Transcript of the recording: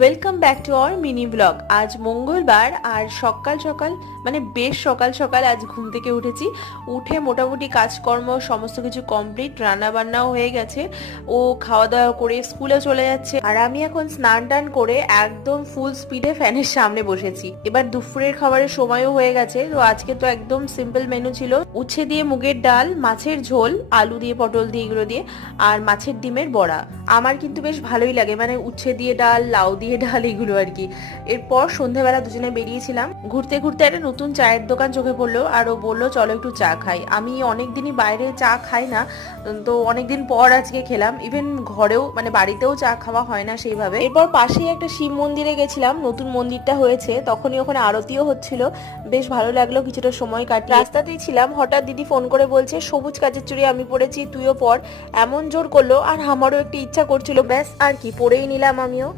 Welcome back to our mini blog. আজ মঙ্গলবার আর সকাল সকাল মানে বেশ সকাল সকাল আজ ঘুম থেকে উঠেছি। উঠে মোটামুটি কাজকর্ম সমস্ত কিছু কমপ্লিট, রান্না বান্নাও হয়ে গেছে। ও খাওয়া দাওয়া করে স্কুলে চলে যাচ্ছে আর আমি এখন স্নান টান করে একদম ফুল স্পিডে ফ্যানের সামনে বসেছি। এবার দুপুরের খাবারের সময়ও হয়ে গেছে, তো আজকে তো একদম সিম্পল মেনু ছিল, উচ্ছে দিয়ে মুগের ডাল, মাছের ঝোল, আলু দিয়ে পটল দিয়ে এগুলো দিয়ে, আর মাছের ডিমের বড়া। আমার কিন্তু বেশ ভালোই লাগে, মানে উচ্ছে দিয়ে ডাল, লাউ দিয়ে ডাল, এগুলো আর কি। এরপর সন্ধ্যাবেলা দুজনে বেরিয়েছিলাম ঘুরতে ঘুরতে, একটা নতুন চায়ের দোকান চোখে পড়লো আর ও বললো চলো একটু চা খাই। আমি অনেকদিনই বাইরে চা খাই না, তো অনেকদিন পর আজকে খেলাম। ইভেন ঘরেও মানে বাড়িতেও চা খাওয়া হয় না সেইভাবে। এরপর পাশেই একটা শিব মন্দিরে গেছিলাম, নতুন মন্দিরটা হয়েছে, তখনই ওখানে আরতিও হচ্ছিল, বেশ ভালো লাগলো। কিছুটা সময় কাটিয়ে রাস্তাতেই ছিলাম, হঠাৎ দিদি ফোন করে বলছে সবুজ কাচের চুড়ি আমি পরেছি, তুইও পর। এমন জোর করলো আর আমারও একটু ইচ্ছা করছিল, ব্যাস আর কি পরেই নিলাম আমিও।